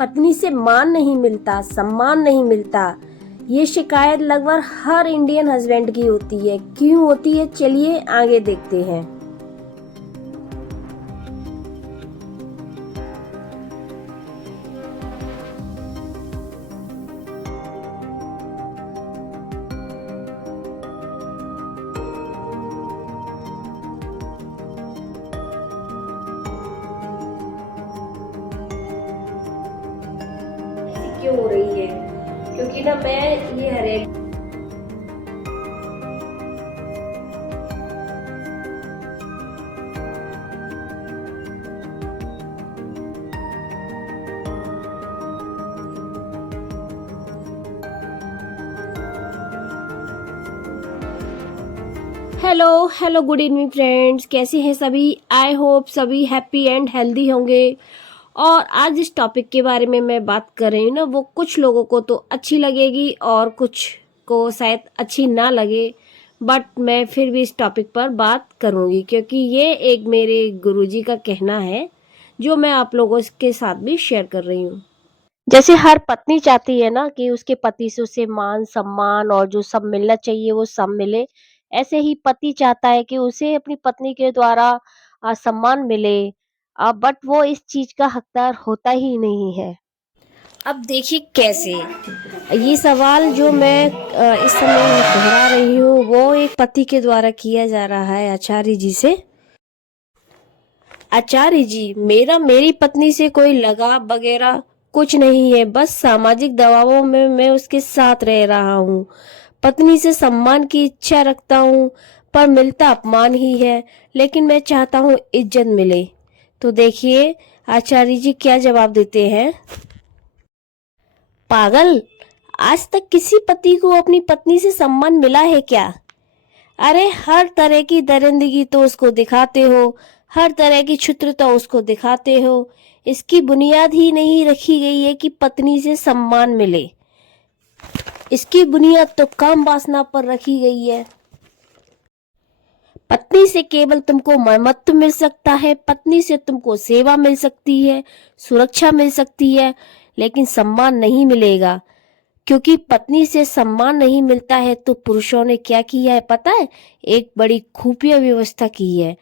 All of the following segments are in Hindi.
पत्नी से मान नहीं मिलता, सम्मान नहीं मिलता। ये शिकायत लगभग हर इंडियन हस्बैंड की होती है। क्यों होती है, चलिए आगे देखते हैं। ऐसी क्यों हो रही है? क्योंकि ना मैं ये हर hello hello, good evening friends, कैसे हैं सभी? आई होप सभी हैप्पी एंड हेल्दी होंगे। और आज इस टॉपिक के बारे में मैं बात कर रही हूँ ना, वो कुछ लोगों को तो अच्छी लगेगी और कुछ को शायद अच्छी ना लगे, बट मैं फिर भी इस टॉपिक पर बात करूँगी क्योंकि ये एक मेरे गुरुजी का कहना है जो मैं आप लोगों के साथ भी शेयर कर रही हूँ। जैसे हर पत्नी चाहती है ना कि उसके पति से उसे मान सम्मान और जो सब मिलना चाहिए वो सब मिले, ऐसे ही पति चाहता है कि उसे अपनी पत्नी के द्वारा सम्मान मिले, बट वो इस चीज का हकदार होता ही नहीं है। अब देखिए कैसे, ये सवाल जो मैं इस समय दोहरा रही हूँ वो एक पति के द्वारा किया जा रहा है आचार्य जी से। आचार्य जी, मेरा मेरी पत्नी से कोई लगाव वगैरह कुछ नहीं है, बस सामाजिक दबावों में मैं उसके साथ रह रहा हूँ। पत्नी से सम्मान की इच्छा रखता हूँ पर मिलता अपमान ही है, लेकिन मैं चाहता हूँ इज्जत मिले। तो देखिए आचार्य जी क्या जवाब देते हैं। पागल, आज तक किसी पति को अपनी पत्नी से सम्मान मिला है क्या? अरे हर तरह की दरिंदगी तो उसको दिखाते हो, हर तरह की क्षुद्रता उसको दिखाते हो। इसकी बुनियाद ही नहीं रखी गई है कि पत्नी से सम्मान मिले। इसकी बुनियाद तो काम वासना पर रखी गई है। पत्नी से केवल तुमको ममत्व मिल सकता है, पत्नी से तुमको सेवा मिल सकती है, सुरक्षा मिल सकती है, लेकिन सम्मान नहीं मिलेगा। क्योंकि पत्नी से सम्मान नहीं मिलता है तो पुरुषों ने क्या किया है पता है? एक बड़ी खुफिया व्यवस्था की है।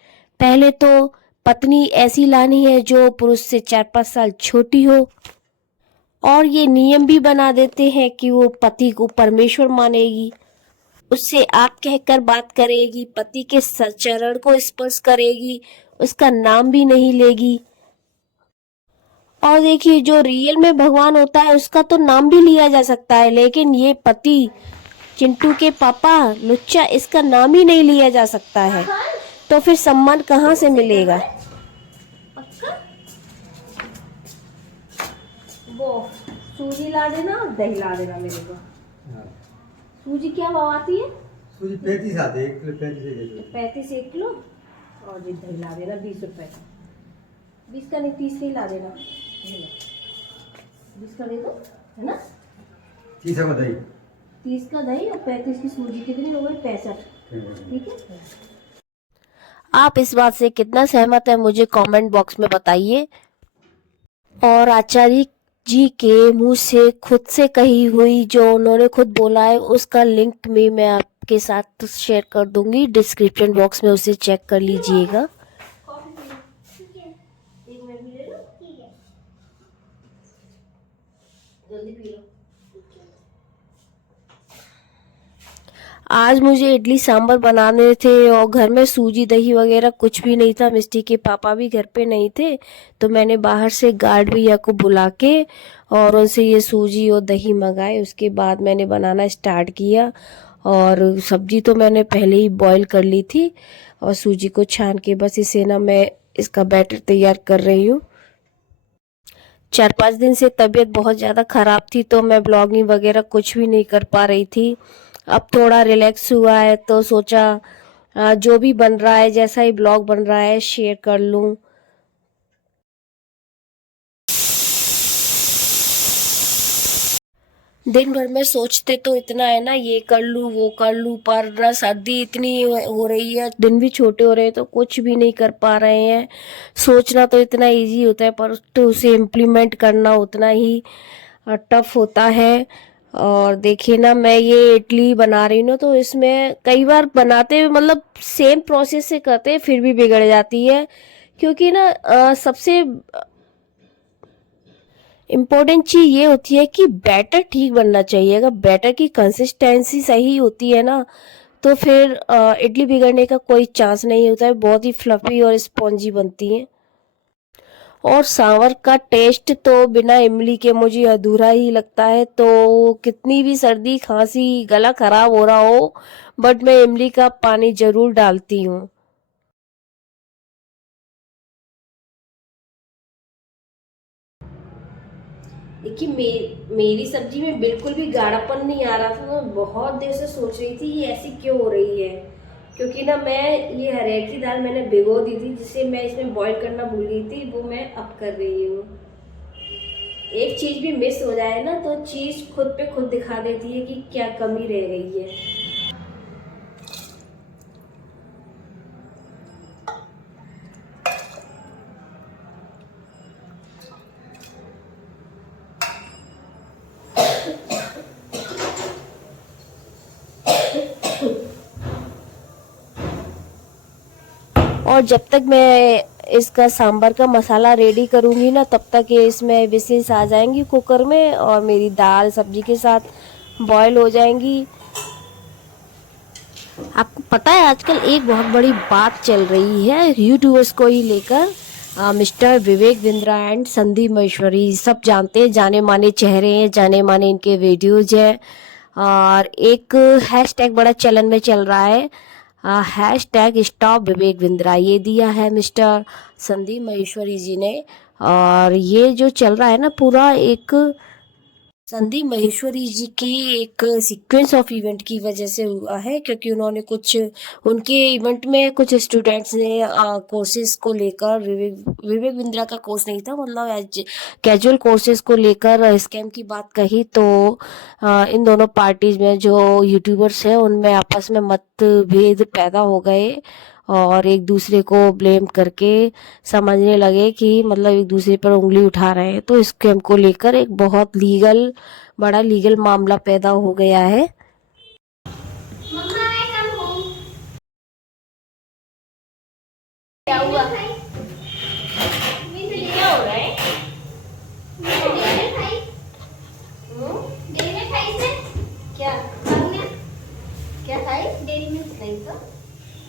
पहले तो पत्नी ऐसी लानी है जो पुरुष से 4-5 साल छोटी हो, और ये नियम भी बना देते हैं कि वो पति को परमेश्वर मानेगी, उससे आप कहकर बात करेगी, पति के चरण को स्पर्श करेगी, उसका नाम भी नहीं लेगी। और देखिए जो रियल में भगवान होता है उसका तो नाम भी लिया जा सकता है, लेकिन ये पति चिंटू के पापा लुच्चा, इसका नाम ही नहीं लिया जा सकता है। तो फिर सम्मान कहाँ से मिलेगा? वो सूजी ला देना, दही ला देना मेरे को। सूजी क्या भाव आती है? सूजी 35 आती है, 1 किलो 35 है। 35 1 किलो, और जी दही ला देना 20 रुपए का। 20 का नहीं, 30 का ही ला देना। 20 का दे दो, है ना? 30 का दही, 30 का दही और 35 की सूजी, कितनी हो गई? 65। ठीक है। आप इस बात से कितना सहमत है मुझे कमेंट बॉक्स में बताइए। और आचार्य जी के मुंह से खुद से कही हुई जो उन्होंने खुद बोला है उसका लिंक भी मैं आपके साथ शेयर कर दूंगी डिस्क्रिप्शन बॉक्स में, उसे चेक कर लीजिएगा। जल्दी पी लो। आज मुझे इडली सांभर बनाने थे और घर में सूजी दही वगैरह कुछ भी नहीं था, मिस्टी के पापा भी घर पे नहीं थे, तो मैंने बाहर से गार्ड भैया को बुला के और उनसे ये सूजी और दही मंगाए। उसके बाद मैंने बनाना स्टार्ट किया, और सब्जी तो मैंने पहले ही बॉईल कर ली थी और सूजी को छान के बस इसे ना मैं इसका बैटर तैयार कर रही हूँ। 4-5 दिन से तबीयत बहुत ज़्यादा ख़राब थी तो मैं ब्लॉगिंग वगैरह कुछ भी नहीं कर पा रही थी। अब थोड़ा रिलैक्स हुआ है तो सोचा जो भी बन रहा है, जैसा ही ब्लॉग बन रहा है, शेयर कर लूँ। दिन भर में सोचते तो इतना है ना, ये कर लूँ वो कर लूँ, पर ना सर्दी इतनी हो रही है, दिन भी छोटे हो रहे हैं तो कुछ भी नहीं कर पा रहे हैं। सोचना तो इतना इजी होता है पर तो उसे इम्प्लीमेंट करना उतना ही टफ होता है। और देखिए ना, मैं ये इडली बना रही हूँ ना, तो इसमें कई बार बनाते हुए मतलब सेम प्रोसेस से करते हैं फिर भी बिगड़ जाती है। क्योंकि ना सबसे इम्पोर्टेंट चीज ये होती है कि बैटर ठीक बनना चाहिए। अगर बैटर की कंसिस्टेंसी सही होती है ना, तो फिर इडली बिगड़ने का कोई चांस नहीं होता है, बहुत ही फ्लफी और स्पॉन्जी बनती है। और सांवर का टेस्ट तो बिना इमली के मुझे अधूरा ही लगता है। तो कितनी भी सर्दी खांसी गला खराब हो रहा हो, बट मैं इमली का पानी जरूर डालती हूँ। देखिए, मेरी सब्जी में बिल्कुल भी गाढ़ापन नहीं आ रहा था। मैं बहुत देर से सोच रही थी ये ऐसी क्यों हो रही है। क्योंकि ना मैं ये हरैर की दाल मैंने भिगो दी थी, जिसे मैं इसमें बॉईल करना भूल गई थी, वो मैं अब कर रही हूँ। एक चीज भी मिस हो जाए ना तो चीज खुद पे खुद दिखा देती है कि क्या कमी रह गई है। और जब तक मैं इसका सांभर का मसाला रेडी करूँगी ना, तब तक ये इसमें विसिल्स आ जाएंगी कुकर में और मेरी दाल सब्जी के साथ बॉयल हो जाएंगी। आपको पता है आजकल एक बहुत बड़ी बात चल रही है यूट्यूबर्स को ही लेकर। मिस्टर विवेक बिंद्रा एंड संदीप महेश्वरी सब जानते हैं, जाने माने चेहरे हैं, जाने माने इनके वीडियोज हैं। और एक हैशटैग बड़ा चलन में चल रहा है, हैशटैग स्टॉप विवेक बिंद्रा। ये दिया है मिस्टर संदीप महेश्वरी जी ने। और ये जो चल रहा है ना पूरा, एक संदीप माहेश्वरी जी की एक सीक्वेंस ऑफ इवेंट की वजह से हुआ है। क्योंकि उन्होंने कुछ उनके इवेंट में कुछ स्टूडेंट्स ने कोर्सेज को लेकर, विवेक बिंद्रा का कोर्स नहीं था, मतलब एज कैजुअल कोर्सेज को लेकर स्कैम की बात कही। तो इन दोनों पार्टीज में जो यूट्यूबर्स हैं उनमें आपस में मतभेद पैदा हो गए और एक दूसरे को ब्लेम करके समझने लगे कि मतलब एक दूसरे पर उंगली उठा रहे हैं। तो इस स्कैम को लेकर एक बहुत बड़ा लीगल मामला पैदा हो गया है। क्या हुआ? क्या हो रहा है? क्या क्या खाई? डेरी मिल्क नहीं तो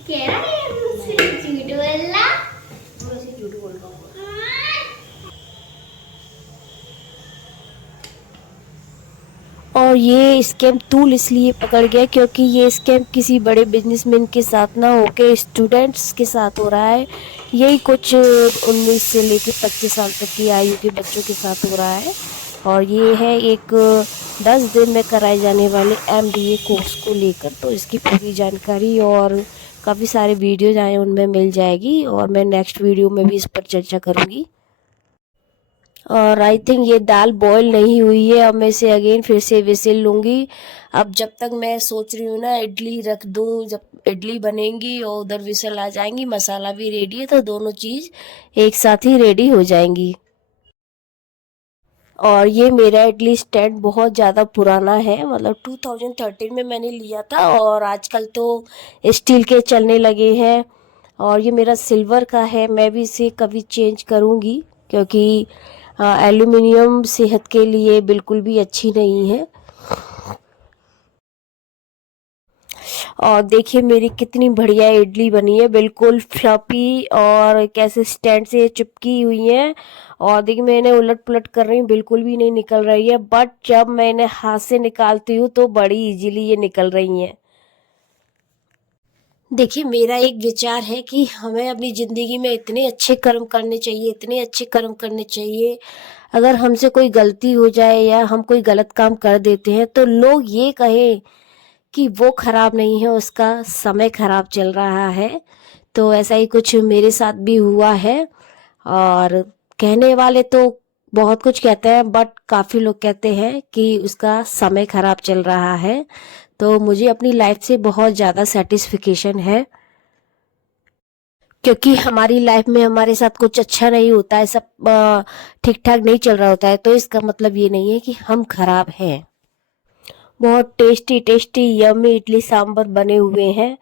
कह रहा है मुझसे झूठ बोला। थोड़ा सी झूठ बोल रहा हूँ। और ये स्कैम टूल इसलिए पकड़ गया क्योंकि ये स्कैम किसी बड़े बिजनेसमैन के साथ ना होके स्टूडेंट्स के साथ हो रहा है। यही कुछ 19 से लेकर 25 साल तक की आयु के बच्चों के साथ हो रहा है। और ये है एक 10 दिन में कराए जाने वाले MBA कोर्स को लेकर। तो इसकी पूरी जानकारी और काफ़ी सारे वीडियोज आए उनमें मिल जाएगी, और मैं नेक्स्ट वीडियो में भी इस पर चर्चा करूँगी। और आई थिंक ये दाल बॉईल नहीं हुई है। अब मैं इसे अगेन फिर से विसिल लूँगी। अब जब तक मैं सोच रही हूँ ना इडली रख दूँ, जब इडली बनेंगी और उधर विसल आ जाएंगी, मसाला भी रेडी है, तो दोनों चीज़ एक साथ ही रेडी हो जाएंगी। और ये मेरा इडली स्टैंड बहुत ज़्यादा पुराना है, मतलब 2013 में मैंने लिया था और आजकल तो स्टील के चलने लगे हैं। और ये मेरा सिल्वर का है, मैं भी इसे कभी चेंज करूँगी क्योंकि एल्यूमिनियम सेहत के लिए बिल्कुल भी अच्छी नहीं है। और देखिए मेरी कितनी बढ़िया इडली बनी है, बिल्कुल फ्लफी और कैसे स्टैंड से चिपकी हुई है। और देखिए मैंने उलट पुलट कर रही हूँ, बिल्कुल भी नहीं निकल रही है, बट जब मैंने हाथ से निकालती हूँ तो बड़ी इजीली ये निकल रही हैं। देखिए मेरा एक विचार है कि हमें अपनी ज़िंदगी में इतने अच्छे कर्म करने चाहिए, इतने अच्छे कर्म करने चाहिए। अगर हमसे कोई गलती हो जाए या हम कोई गलत काम कर देते हैं तो लोग ये कहें कि वो खराब नहीं है, उसका समय खराब चल रहा है। तो ऐसा ही कुछ मेरे साथ भी हुआ है। और कहने वाले तो बहुत कुछ कहते हैं, बट काफ़ी लोग कहते हैं कि उसका समय खराब चल रहा है। तो मुझे अपनी लाइफ से बहुत ज़्यादा सेटिस्फिकेशन है, क्योंकि हमारी लाइफ में हमारे साथ कुछ अच्छा नहीं होता है, सब ठीक ठाक नहीं चल रहा होता है, तो इसका मतलब ये नहीं है कि हम खराब हैं। बहुत tasty tasty yummy idli sambar बने हुए हैं।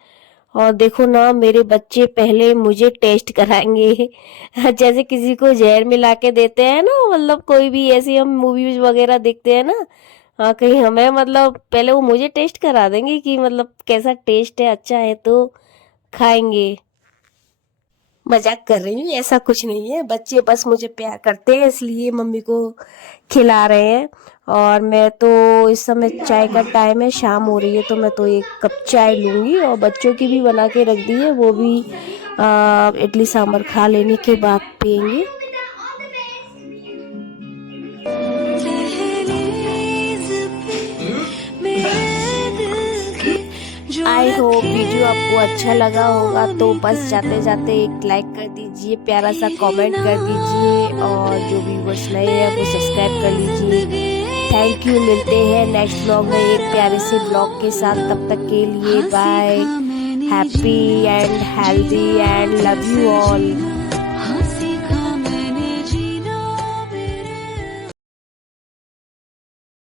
और देखो ना, मेरे बच्चे पहले मुझे टेस्ट कराएंगे जैसे किसी को जहर मिला के देते हैं ना, मतलब कोई भी ऐसी हम मूवीज वगैरह देखते हैं ना, हाँ, कहीं हमें मतलब पहले वो मुझे टेस्ट करा देंगे कि मतलब कैसा टेस्ट है, अच्छा है तो खाएंगे। मजाक कर रही हूँ, ऐसा कुछ नहीं है, बच्चे बस मुझे प्यार करते हैं इसलिए मम्मी को खिला रहे हैं। और मैं तो इस समय चाय का टाइम है, शाम हो रही है, तो मैं तो एक कप चाय लूँगी और बच्चों की भी बना के रख दी है, वो भी इडली सांभर खा लेने के बाद पियेंगे। आई होप वीडियो आपको अच्छा लगा होगा, तो बस जाते जाते एक लाइक कर दीजिए, प्यारा सा कमेंट कर दीजिए, और जो व्यूवर्स नए हैं वो सब्सक्राइब कर लीजिए। थैंक यू, मिलते हैं नेक्स्ट ब्लॉग में एक प्यारे से ब्लॉग के साथ। तब तक के लिए bye, happy and healthy and love you all.